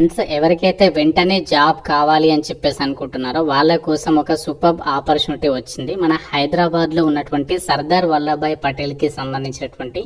Friends, ఎవరికైతే వెంటనే job కావాలి అని చెప్పేసి అనుకుంటున్నారో వాళ్ళ కోసం ఒక సూపర్ ఆపర్చునిటీ వచ్చింది. మన హైదరాబాద్ లో ఉన్నటువంటి సర్దార్ వల్లభాయ్ పటేల్ కి సంబంధించినటువంటి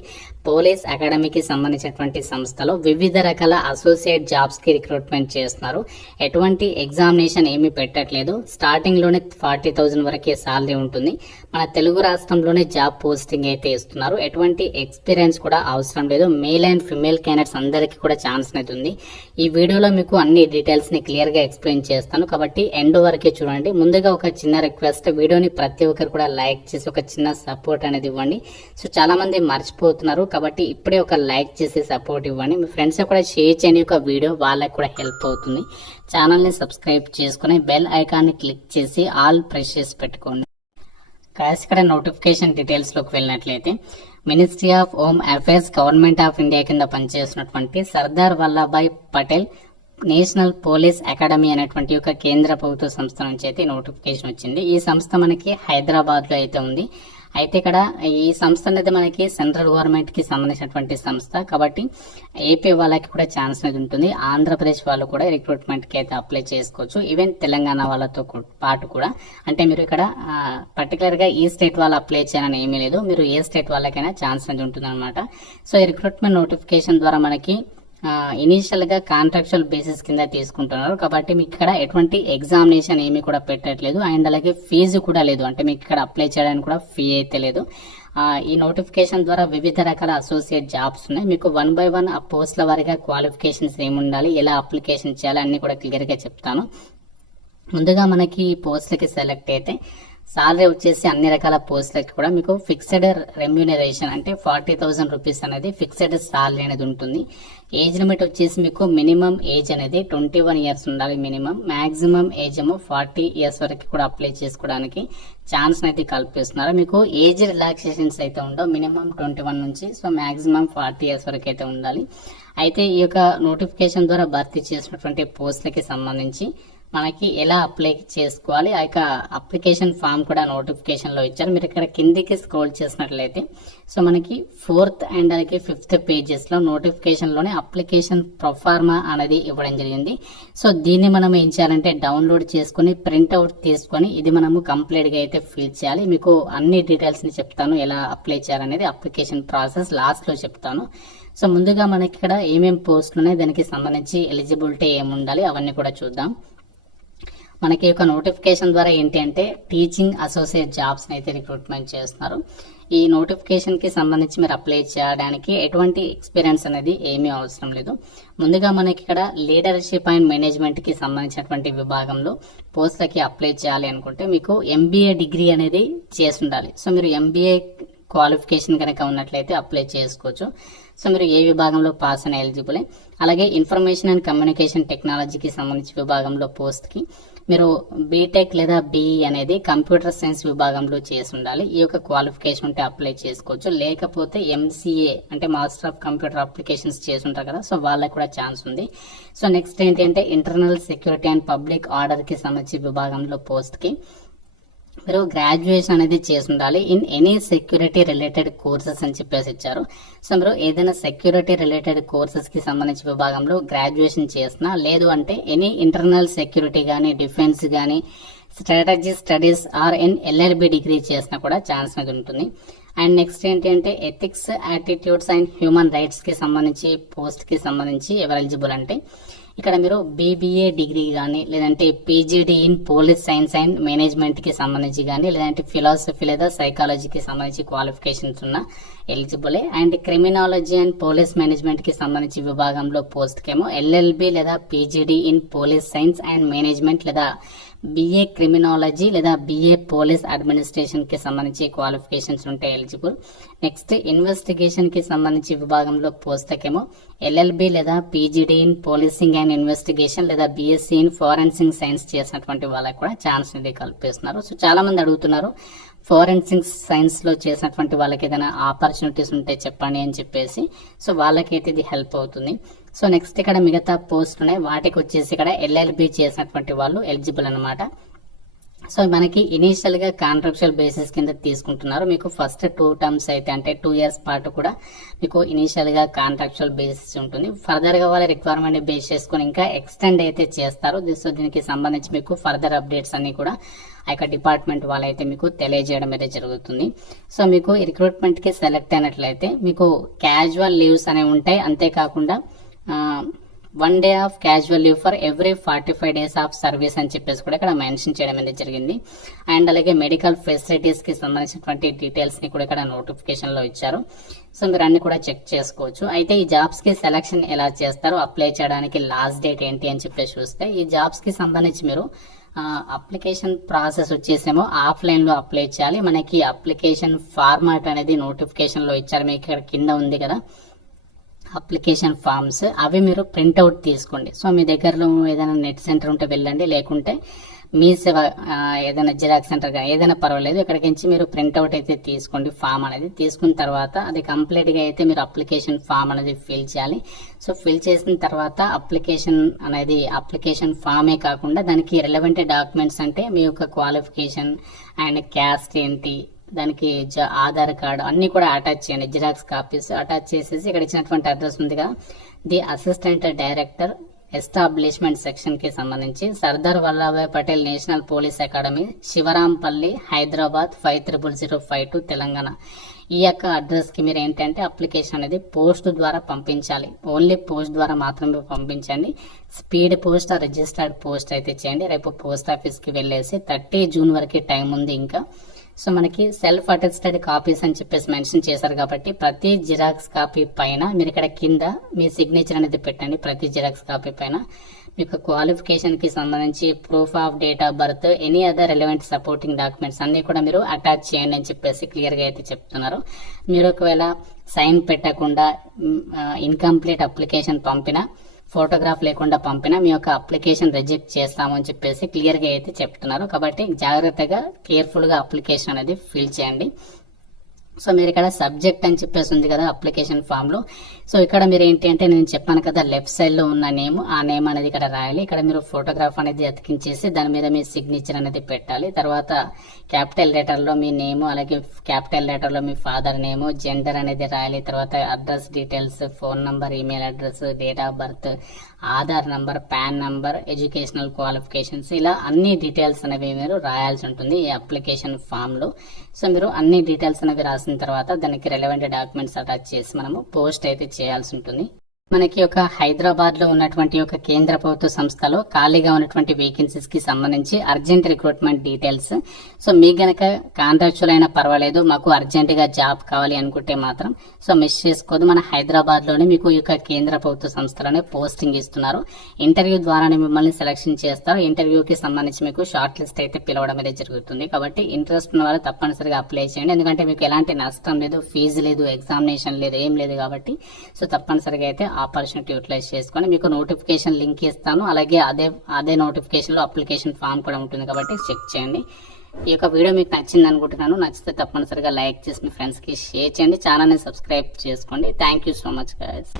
పోలీస్ అకాడమీకి సంబంధించినటువంటి సంస్థలో వివిధ రకాల అసోసియేట్ జాబ్స్ కి రిక్రూట్మెంట్ చేస్తున్నారు. ఎటువంటి ఎగ్జామినేషన్ ఏమీ పెట్టట్లేదు. స్టార్టింగ్ లోనే 40,000 వరకే సాలరీ ఉంటుంది. మన తెలుగు రాష్ట్రంలోనే జాబ్ పోస్టింగ్ అయితే ఇస్తున్నారు. ఎటువంటి ఎక్స్పీరియన్స్ కూడా అవసరం లేదు. మేల్ అండ్ ఫిమేల్ క్యాండిడేట్స్ అందరికీ కూడా ఛాన్స్ అనేది ఉంది. ఈ వీడియోలో మీకు అన్ని డీటెయిల్స్ ని క్లియర్ గా ఎక్స్ప్లెయిన్ చేస్తాను కాబట్టి ఎండ్ వరకే చూడండి. ముందుగా ఒక చిన్న రిక్వెస్ట్, వీడియోని ప్రతి ఒక్కరు కూడా లైక్ చేసి ఒక చిన్న సపోర్ట్ అనేది ఇవ్వండి. సో చాలా మంది మర్చిపోతున్నారు కాబట్టి ఇప్పుడే ఒక లైక్ చేసి సపోర్ట్ ఇవ్వండి. మీ ఫ్రెండ్స్ కూడా షేర్ చేయండి. ఒక వీడియో వాళ్ళకి కూడా హెల్ప్ అవుతుంది. ఛానల్ ని సబ్స్క్రైబ్ చేసుకుని బెల్ ఐకాన్ ని క్లిక్ చేసి ఆల్ ప్రెస్ చేసి పెట్టుకోండి. ఇక్కడ నోటిఫికేషన్ డీటెయిల్స్ లోకి వెళ్ళినట్లయితే ministry of home affairs government of India కింద పనిచేస్తున్నటువంటి Sardar Vallabhbhai Patel national police academy అనేటువంటి ఒక కేంద్ర ప్రభుత్వ సంస్థ నుంచి అయితే నోటిఫికేషన్ వచ్చింది. ఈ సంస్థ మనకి హైదరాబాద్ లో అయితే ఉంది. అయితే ఇక్కడ ఈ సంస్థ అనేది మనకి సెంట్రల్ గవర్నమెంట్ కి సంబంధించినటువంటి సంస్థ కాబట్టి ఏపీ వాళ్ళకి కూడా ఛాన్స్ అనేది ఉంటుంది. ఆంధ్రప్రదేశ్ వాళ్ళు కూడా రిక్రూట్మెంట్ కి అయితే అప్లై చేసుకోవచ్చు. ఈవెన్ తెలంగాణ వాళ్ళతో పాటు కూడా. అంటే మీరు ఇక్కడ పర్టికులర్ గా ఈ స్టేట్ వాళ్ళు అప్లై చేయాలని ఏమీ లేదు. మీరు ఏ స్టేట్ వాళ్ళకైనా ఛాన్స్ అనేది ఉంటుంది అనమాట. సో ఈ రిక్రూట్మెంట్ నోటిఫికేషన్ ద్వారా మనకి ఇనీషియల్ గా కాంట్రాక్చువల్ బేసిస్ కింద తీసుకుంటున్నారు కాబట్టి మీకు ఇక్కడ ఎటువంటి ఎగ్జామినేషన్ ఏమీ కూడా పెట్టట్లేదు. అండ్ అలాగే ఫీజు కూడా లేదు. అంటే మీకు ఇక్కడ అప్లై చేయడానికి కూడా ఫీ అయితే లేదు. ఈ నోటిఫికేషన్ ద్వారా వివిధ రకాల అసోసియేట్ జాబ్స్ ఉన్నాయి. మీకు 1 by 1 ఆ పోస్టుల వారిగా క్వాలిఫికేషన్స్ ఏముండాలి, ఎలా అప్లికేషన్ చేయాలి అన్ని కూడా క్లియర్ గా చెప్తాను. ముందుగా మనకి ఈ పోస్టులకి సెలెక్ట్ అయితే సాలరీ వచ్చేసి అన్ని రకాల పోస్టులకి కూడా మీకు ఫిక్స్డ్ రెమ్యూనరేషన్ అంటే 40,000 రూపీస్ అనేది ఫిక్స్డ్ సాలరీ అనేది ఉంటుంది. ఏజ్ లిమిట్ వచ్చేసి మీకు మినిమం ఏజ్ అనేది 21 ఇయర్స్ ఉండాలి. మినిమం మాక్సిమం ఏజ్ ఏమో 40 ఇయర్స్ వరకు కూడా అప్లై చేసుకోవడానికి ఛాన్స్ అయితే కల్పిస్తున్నారు. మీకు ఏజ్ రిలాక్సేషన్స్ అయితే ఉండవు. మినిమం 21 నుంచి సో మాక్సిమం 40 ఇయర్స్ వరకు అయితే ఉండాలి. అయితే ఈ యొక్క నోటిఫికేషన్ ద్వారా భర్తీ చేసినటువంటి పోస్టులకి సంబంధించి మనకి ఎలా అప్లై చేసుకోవాలి, ఆ యొక్క అప్లికేషన్ ఫామ్ కూడా నోటిఫికేషన్ లో ఇచ్చారు. మీరు ఇక్కడ కిందికి స్క్రోల్ చేసినట్లయితే సో మనకి 4th అండ్ అలాగే 5th పేజెస్ లో నోటిఫికేషన్ లోనే అప్లికేషన్ ప్రొఫార్మా అనేది ఇవ్వడం జరిగింది. సో దీన్ని మనం ఏం చేయాలంటే డౌన్లోడ్ చేసుకుని ప్రింట్అవుట్ తీసుకొని ఇది మనము కంప్లీట్ గా అయితే ఫిల్ చేయాలి. మీకు అన్ని డీటెయిల్స్ ని చెప్తాను, ఎలా అప్లై చేయాలనేది అప్లికేషన్ ప్రాసెస్ లాస్ట్ లో చెప్తాను. సో ముందుగా మనకి ఇక్కడ ఏమేమి పోస్టులు ఉన్నాయి, దానికి సంబంధించి ఎలిజిబిలిటీ ఏముండాలి అవన్నీ కూడా చూద్దాం. మనకి ఒక నోటిఫికేషన్ ద్వారా ఏంటి అంటే టీచింగ్ అసోసియేట్ జాబ్స్ అయితే రిక్రూట్మెంట్ చేస్తున్నారు. ఈ నోటిఫికేషన్ కి సంబంధించి మీరు అప్లై చేయడానికి ఎటువంటి ఎక్స్పీరియన్స్ అనేది ఏమీ అవసరం లేదు. ముందుగా మనకి ఇక్కడ లీడర్షిప్ అండ్ మేనేజ్మెంట్ కి సంబంధించినటువంటి విభాగంలో పోస్టులకి అప్లై చేయాలి అనుకుంటే మీకు MBA డిగ్రీ అనేది చేసి ఉండాలి. సో మీరు MBA క్వాలిఫికేషన్ కనుక ఉన్నట్లయితే అప్లై చేసుకోవచ్చు. సో మీరు ఏ విభాగంలో పాస్ అని ఎలిజిబుల్. అలాగే ఇన్ఫర్మేషన్ అండ్ కమ్యూనికేషన్ టెక్నాలజీకి సంబంధించి విభాగంలో పోస్ట్ కి మీరు బీటెక్ లేదా BE అనేది కంప్యూటర్ సైన్స్ విభాగంలో చేసి ఉండాలి. ఈ యొక్క క్వాలిఫికేషన్ ఉంటే అప్లై చేసుకోవచ్చు. లేకపోతే MCA అంటే మాస్టర్ ఆఫ్ కంప్యూటర్ అప్లికేషన్స్ చేసి ఉంటారు కదా, సో వాళ్ళకి కూడా ఛాన్స్ ఉంది. సో నెక్స్ట్ ఏంటంటే internal security and public order కి సంబంధించి విభాగంలో పోస్ట్ కి మీరు గ్రాడ్యుయేషన్ అనేది చేసి ఉండాలి in any security related courses అని చెప్పేసి ఇచ్చారు. సో మీరు ఏదైనా సెక్యూరిటీ రిలేటెడ్ కోర్సెస్ కి సంబంధించి విభాగంలో గ్రాడ్యుయేషన్ చేసినా, లేదు అంటే ఎనీ ఇంటర్నల్ సెక్యూరిటీ గానీ డిఫెన్స్ గానీ strategy studies or LLB degree చేసినా కూడా ఛాన్స్ అనేది ఉంటుంది. అండ్ నెక్స్ట్ ఏంటి అంటే ethics, attitudes and human rights కి సంబంధించి పోస్ట్ కి సంబంధించి ఎవరు ఎలిజిబుల్ అంటే ఇక్కడ మీరు BBA డిగ్రీ కానీ లేదంటే PGD in police science and management కి సంబంధించి కానీ లేదంటే ఫిలాసఫీ లేదా సైకాలజీకి సంబంధించి క్వాలిఫికేషన్స్ ఉన్న ఎలిజిబులే. And criminology and police management కి సంబంధించి విభాగంలో పోస్ట్ కేమో LLB లేదా PGD in police science and management లేదా BA క్రిమినాలజీ లేదా BA పోలీస్ అడ్మినిస్ట్రేషన్ కి సంబంధించి క్వాలిఫికేషన్స్ ఉంటే ఎలిజిబుల్. నెక్స్ట్ ఇన్వెస్టిగేషన్ కి సంబంధించి విభాగంలో పోస్ట్కేమో LLB లేదా PGD in policing and investigation లేదా BSc ఇన్ ఫోరెన్సిక్ సైన్స్ చేసినటువంటి వాళ్ళకి కూడా ఛాన్స్ అనేది కల్పిస్తున్నారు. సో చాలా మంది అడుగుతున్నారు ఫోరెన్సిక్ సైన్స్ లో చేసినటువంటి వాళ్ళకి ఏదైనా ఆపర్చునిటీస్ ఉంటే చెప్పండి అని చెప్పేసి. సో వాళ్ళకైతే ఇది హెల్ప్ అవుతుంది. సో నెక్స్ట్ ఇక్కడ మిగతా పోస్ట్ ఉన్నాయి, వాటికి వచ్చేసి ఇక్కడ LLB చేసినటువంటి వాళ్ళు ఎలిజిబుల్ అనమాట. సో మనకి ఇనీషియల్ గా కాంట్రాక్చువల్ బేసిస్ కింద తీసుకుంటున్నారు. మీకు ఫస్ట్ 2 టర్మ్స్ అయితే అంటే 2 ఇయర్స్ పాటు కూడా మీకు ఇనీషియల్ గా కాంట్రాక్చువల్ బేసిస్ ఉంటుంది. ఫర్దర్ గా వాళ్ళ రిక్వైర్మెంట్ బేస్ చేసుకుని ఇంకా ఎక్స్టెండ్ అయితే చేస్తారు. సో దీనికి సంబంధించి మీకు ఫర్దర్ అప్డేట్స్ అన్ని కూడా ఆ యొక్క డిపార్ట్మెంట్ వాళ్ళైతే మీకు తెలియజేయడం అయితే జరుగుతుంది. సో మీకు రిక్రూట్మెంట్ కి సెలెక్ట్ అయినట్లయితే మీకు క్యాజువల్ లీవ్స్ అనేవి ఉంటాయి. అంతేకాకుండా 1 day of casual leave for every 45 days of service అని చెప్పేసి కూడా ఇక్కడ మెన్షన్ చేయడం అనేది జరిగింది. అండ్ అలాగే మెడికల్ ఫెసిలిటీస్ కి సంబంధించినటువంటి డీటెయిల్స్ ని కూడా ఇక్కడ నోటిఫికేషన్ లో ఇచ్చారు. సో మీరు అన్ని కూడా చెక్ చేసుకోవచ్చు. అయితే ఈ జాబ్స్ కి సెలక్షన్ ఎలా చేస్తారు, అప్లై చేయడానికి లాస్ట్ డేట్ ఏంటి అని చెప్పేసి చూస్తే ఈ జాబ్స్ కి సంబంధించి మీరు అప్లికేషన్ ప్రాసెస్ వచ్చేసేమో ఆఫ్లైన్ లో అప్లై చేయాలి. మనకి అప్లికేషన్ ఫార్మాట్ అనేది నోటిఫికేషన్ లో ఇచ్చారు. మీకు ఇక్కడ కింద ఉంది కదా అప్లికేషన్ ఫామ్స్, అవి మీరు ప్రింట్అవుట్ తీసుకోండి. సో మీ దగ్గరలో ఏదైనా నెట్ సెంటర్ ఉంటే వెళ్ళండి, లేకుంటే మీ సేవ ఏదైనా జిరాక్స్ సెంటర్ గా ఏదైనా పర్వాలేదు, ఇక్కడికి నుంచి మీరు ప్రింట్అవుట్ అయితే తీసుకోండి. ఫామ్ అనేది తీసుకున్న తర్వాత అది కంప్లీట్ గా అయితే మీరు అప్లికేషన్ ఫామ్ అనేది ఫిల్ చేయాలి. సో ఫిల్ చేసిన తర్వాత అప్లికేషన్ ఫామే కాకుండా దానికి రిలవెంట్ డాక్యుమెంట్స్ అంటే మీ యొక్క క్వాలిఫికేషన్ అండ్ క్యాస్ట్ ఏంటి, దానికి ఆధార్ కార్డు అన్ని కూడా అటాచ్ చేయండి. జిరాక్స్ కాపీస్ అటాచ్ చేసేసి ఇక్కడ ఇచ్చినటువంటి అడ్రస్ ఉంది కదా, the assistant director establishment section కి సంబంధించి Sardar Vallabhbhai Patel national police academy, Shivarampalli, Hyderabad 500552 Telangana. ఈ యొక్క అడ్రస్ కి మీరు ఏంటంటే అప్లికేషన్ అనేది పోస్ట్ ద్వారా పంపించాలి. ఓన్లీ పోస్ట్ ద్వారా మాత్రమే పంపించండి. స్పీడ్ పోస్ట్ రిజిస్టర్డ్ పోస్ట్ అయితే చేయండి. రేపు పోస్ట్ ఆఫీస్ కి వెళ్ళేసి 30 జూన్ వరకు టైం ఉంది ఇంకా. సో మనకి సెల్ఫ్ అటెస్టెడ్ కాపీస్ అని చెప్పేసి మెన్షన్ చేశారు కాబట్టి ప్రతి జిరాక్స్ కాపీ పైన మీరు ఇక్కడ కింద మీ సిగ్నేచర్ అనేది పెట్టండి. ప్రతి జిరాక్స్ కాపీ పైన మీకు క్వాలిఫికేషన్ కి సంబంధించి proof of date of birth, any other relevant supporting documents అన్ని కూడా మీరు అటాచ్ చేయండి అని చెప్పేసి క్లియర్ గా అయితే చెప్తున్నారు. మీరు ఒకవేళ సైన్ పెట్టకుండా ఇన్కంప్లీట్ అప్లికేషన్ పంపినా, ఫోటోగ్రాఫ్ లేకుండా పంపినా మీ యొక్క అప్లికేషన్ రిజెక్ట్ చేస్తాము అని చెప్పేసి క్లియర్ గా అయితే చెప్తున్నారు. కాబట్టి జాగ్రత్తగా కేర్ఫుల్ గా అప్లికేషన్ అనేది ఫిల్ చేయండి. సో మీరు ఇక్కడ సబ్జెక్ట్ అని చెప్పేసి ఉంది కదా అప్లికేషన్ ఫామ్ లో. సో ఇక్కడ మీరు ఏంటి అంటే నేను చెప్పాను కదా లెఫ్ట్ సైడ్ లో ఉన్న నేమ్, ఆ నేమ్ అనేది ఇక్కడ రాయాలి. ఇక్కడ మీరు ఫోటోగ్రాఫ్ అనేది అతికించేసి దాని మీద మీ సిగ్నేచర్ అనేది పెట్టాలి. తర్వాత క్యాపిటల్ లెటర్ లో మీ నేమ్, అలాగే క్యాపిటల్ లెటర్ లో మీ ఫాదర్ నేమ్, జెండర్ అనేది రాయాలి. తర్వాత address details, phone number, email address, date of birth, Aadhaar number, pan number, educational qualifications, ఇలా అన్ని డీటెయిల్స్ అనేవి మీరు రాయాల్సి ఉంటుంది ఈ అప్లికేషన్ ఫామ్ లో. సో మీరు అన్ని డీటెయిల్స్ అనేవి రాసిన తర్వాత దానికి రిలవెంట్ డాక్యుమెంట్స్ అటాచ్ చేసి మనము పోస్ట్ అయితే చేయాల్సి ఉంటుంది. మనకి ఒక హైదరాబాద్ లో ఉన్నటువంటి ఒక కేంద్ర ప్రభుత్వ సంస్థలో ఖాళీగా ఉన్నటువంటి వేకెన్సీస్ కి సంబంధించి అర్జెంట్ రిక్రూట్మెంట్ డీటెయిల్స్. సో మీకు గనక కాంట్రాక్చువల్ అయినా పర్వాలేదు, మాకు అర్జెంట్ గా జాబ్ కావాలి అనుకుంటే మాత్రం సో మిస్ చేసుకోదు. మన హైదరాబాద్ లోనే మీకు ఈ యొక్క కేంద్ర ప్రభుత్వ సంస్థలోనే పోస్టింగ్ ఇస్తున్నారు. ఇంటర్వ్యూ ద్వారానే మిమ్మల్ని సెలక్షన్ చేస్తారు. ఇంటర్వ్యూకి సంబంధించి మీకు షార్ట్ లిస్ట్ అయితే పిలవడం అనేది జరుగుతుంది. కాబట్టి ఇంట్రెస్ట్ ఉన్న వాళ్ళు తప్పనిసరిగా అప్లై చేయండి. ఎందుకంటే మీకు ఎలాంటి నష్టం లేదు, ఫీజు లేదు, ఎగ్జామినేషన్ లేదు, ఏం లేదు. కాబట్టి సో తప్పనిసరిగా అయితే ఆపర్చునిటీ యూటిలైజ్ చేసుకొని మీకు నోటిఫికేషన్ లింక్ ఇస్తాను. అలాగే అదే నోటిఫికేషన్ లో అప్లికేషన్ ఫామ్ కూడా ఉంటుంది కాబట్టి చెక్ చేయండి. ఈ యొక్క వీడియో మీకు నచ్చింది అనుకుంటున్నాను. నచ్చితే తప్పనిసరిగా లైక్ చేసి మీ ఫ్రెండ్స్ కి షేర్ చేయండి. ఛానల్ ని సబ్స్క్రైబ్ చేసుకోండి. Thank you so much guys.